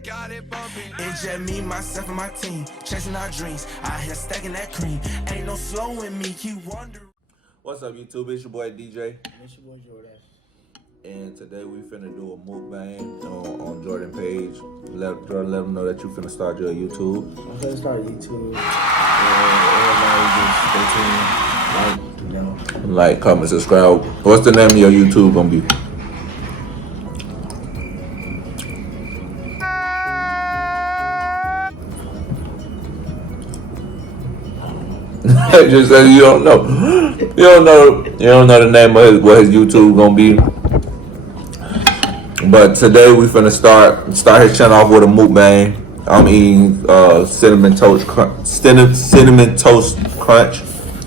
It's just me, myself, and my team, chasing our dreams. Out here stacking that cream. Ain't no slowing me. Keep wondering. What's up, YouTube? It's your boy DJ. It's your boy Jordan. And today we finna do a mukbang on Jordan page. Let them know that you finna start your YouTube. I'm finna start YouTube. Everybody just stay tuned. Like, comment, subscribe. What's the name of your YouTube gonna be? Just say you don't know. You don't know the name of what his YouTube gonna be. But today we finna start his channel off with a mukbang. I'm eating cinnamon toast crunch.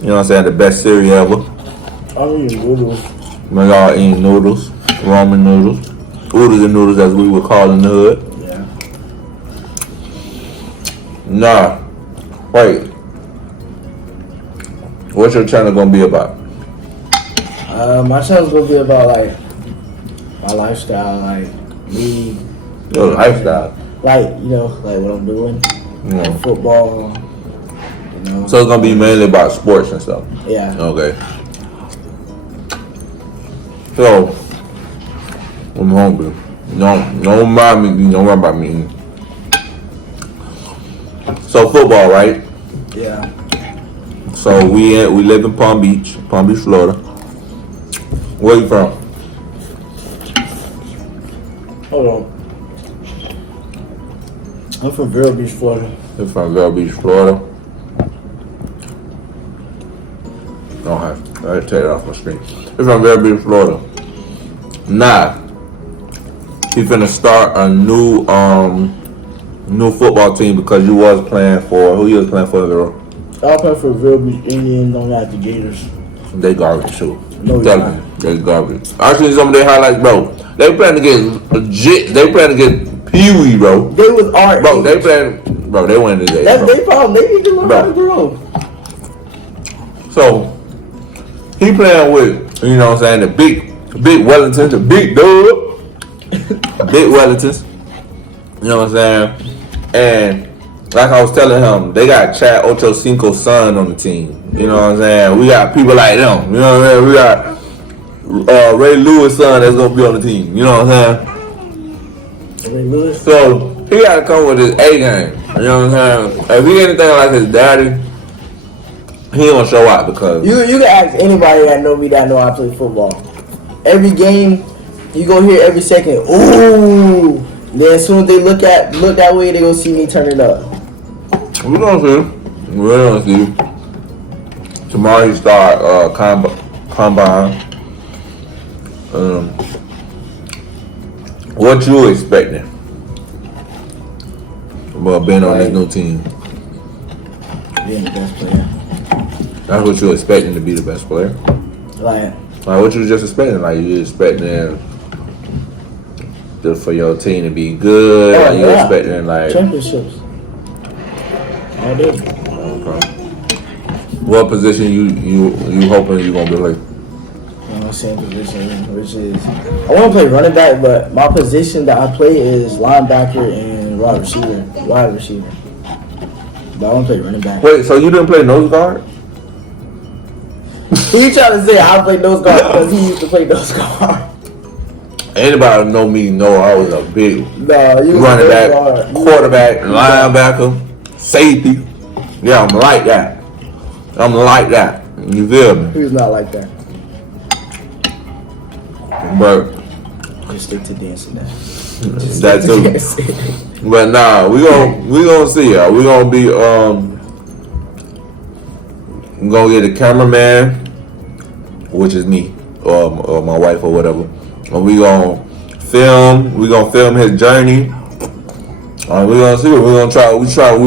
You know what I'm saying? The best cereal ever. I'm eating noodles. We all eating noodles, ramen noodles, oodles and noodles as we would call in the hood. Yeah. Nah, wait. What's your channel gonna be about? My channel's gonna be about like my lifestyle, like me. Your lifestyle. Like, you know, like what I'm doing. Yeah. Like football. You know. So it's gonna be mainly about sports and stuff. Yeah. Okay. So I'm hungry. Don't mind me. Don't worry about me. So football, right? Yeah. So we live in Palm Beach, Florida. Where you from? Hold on. I'm from Vero Beach, Florida. You're from Vero Beach, Florida. Don't have. I had to take it off my screen. You're from Vero Beach, Florida. Nah. He's finna start a new football team because you was playing for who you was playing for, Vero? I play for Vero Beach Indians, don't got the Gators. They garbage too. No, Tell me, they garbage. I seen some of their highlights, bro. They plan to get legit. They plan to get Pee Wee, bro. They was art. Bro, they plan. Bro, they went today. That's their problem. They need to learn how to grow. So he playing with, you know what I'm saying, the big Wellingtons, the big dog, big Wellingtons. You know what I'm saying? And like I was telling him, they got Chad Ochocinco's son on the team. You know what I'm saying? We got people like them. You know what I'm saying? We got Ray Lewis' son that's gonna be on the team. You know what I'm saying? Ray Lewis. So he gotta come with his A game. You know what I'm saying? If he anything like his daddy, he don't show out because you can ask anybody that know me that know I play football. Every game, you go hear every second, ooh. Then as soon as they look that way, they gonna see me turn it up. we're gonna see. Tomorrow he start combine. What you expecting about being on this new team? Being the best player. That's what you expecting to be the best player. Like What you just expecting? Like you expecting for your team to be good? Oh, like you yeah. expecting like championships. I do. Okay. What position you hoping you gonna play? Same position, which is I want to play running back, but my position that I play is linebacker and wide receiver. But I want to play running back. Wait, so you didn't play nose guard? He trying to say I play nose guard because he used to play nose guard. Anybody know me know I was a big you running back, quarterback, linebacker, safety. Yeah, I'm like that. You feel me? He was not like that. But Just stick to dancing now. that too. But nah, we gonna see ya. We gonna be gonna get a cameraman, which is me or my wife or whatever, and we gonna film. We gonna film his journey. We gonna see what we gonna try. We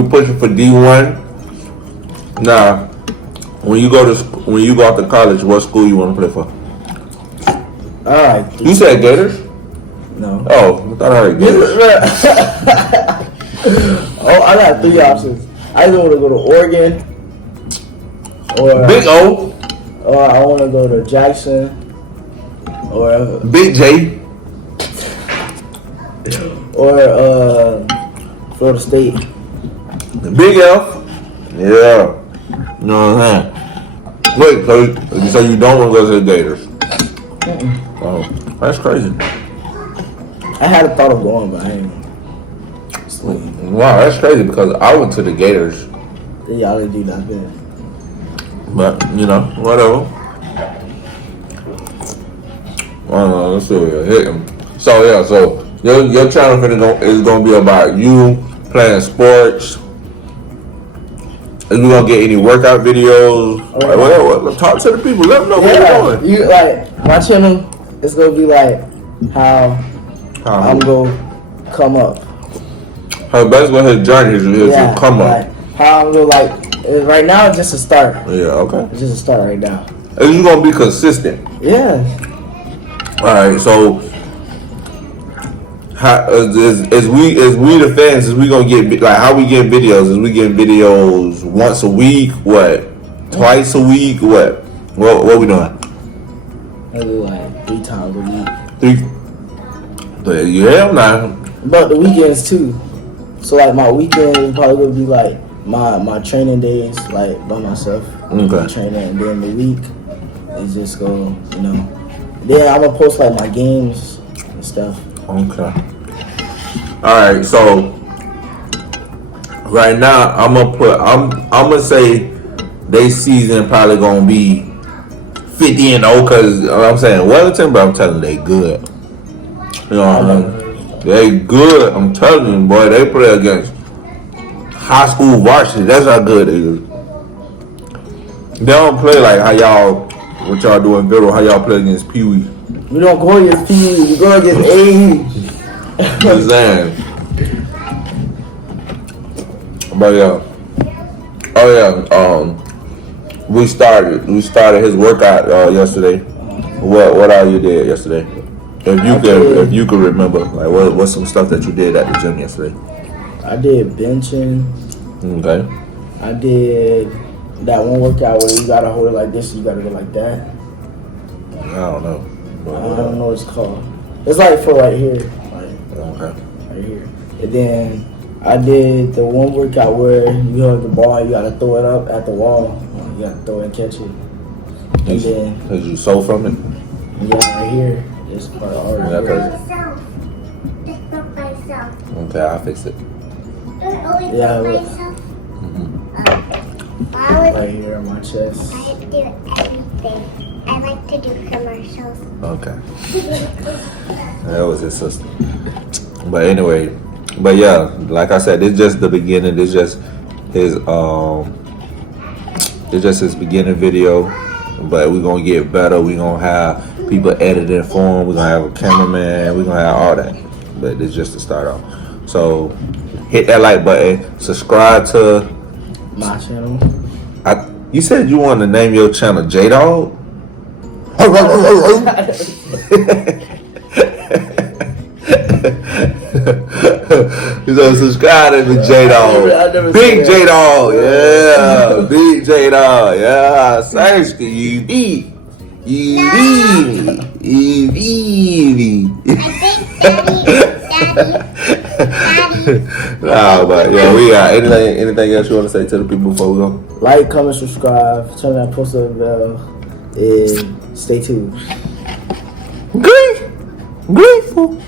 pushing for D1. Nah, when you go out to college, what school you wanna play for? Alright. You said Gators? No. Oh, I thought I heard Gators. Oh, I got 3 options. I either want to go to Oregon, or Big O, or I want to go to Jackson, or Big J, or Florida State. The Big F. Yeah. You know what I'm saying? Wait, so you don't want to go to the Gators? Oh, that's crazy. I had a thought of going, but I ain't. Wow, that's crazy because I went to the Gators. Y'all didn't do that bad. But, you know, whatever. I don't know, let's see what you're hitting. So, yeah, so your channel is going to be about you playing sports. Is we going to get any workout videos? Like, what, talk to the people. Let them know what you're doing. You, like, my channel is going to be like how I'm going to come up. Basically, his journey is to come like, up. How I'm going to, like, right now it's just a start. Yeah, okay. It's just a start right now. Is you going to be consistent? Yeah. Alright, so how, is we the fans? Is we gonna get like how we get videos? Is we getting videos once a week? What? Twice a week? What we doing? Maybe like 3 times a week. 3? But yeah, I'm not. But the weekends too. So like my weekend is probably gonna be like my training days, like by myself. Okay. Training, and then the week is just go, you know. Then I'm gonna post like my games and stuff. Okay. Alright, so right now I'm gonna say they season probably gonna be 50-0 because I'm saying Wellington, but I'm telling you they good. You know what I mean? They good. I'm telling you, boy, they play against high school varsity. That's how good they is. They don't play like how y'all. What y'all doing, Vero? How y'all play against Pee Wee? We don't go against Pee Wee. We go against A. Just saying. But yeah. Oh yeah. We started his workout yesterday. What all you did yesterday? If you could remember, like what's some stuff that you did at the gym yesterday? I did benching. Okay. I did that one workout where you gotta hold it like this, you gotta go like that. I don't know. I don't know what it's called. It's like for right here. Like, okay. Right here. And then I did the one workout where you hold the ball, you gotta throw it up at the wall. You gotta throw it and catch it. And then Cause you sold from it? Yeah, right here. It's part of art. It's not myself. Okay, I'll fix it. Yeah, Right here on my chest. I have to do everything. I like to do commercials. Okay. That was his sister. But anyway, but yeah, like I said, it's just the beginning. It's just his beginning video. But we're gonna get better. We're gonna have people editing for him. We're gonna have a cameraman. We're gonna have all that. But it's just to start off. So hit that like button. Subscribe to my channel. You said you wanted to name your channel J-Dog? So subscribe to me, J-Dog. Big J-Dog. Yeah. Big J-Dog. Yeah. Search the UV. Nah, but yeah, we got anything else you want to say to the people before we go? Like, comment, subscribe, turn that post on the bell, and stay tuned. Grateful.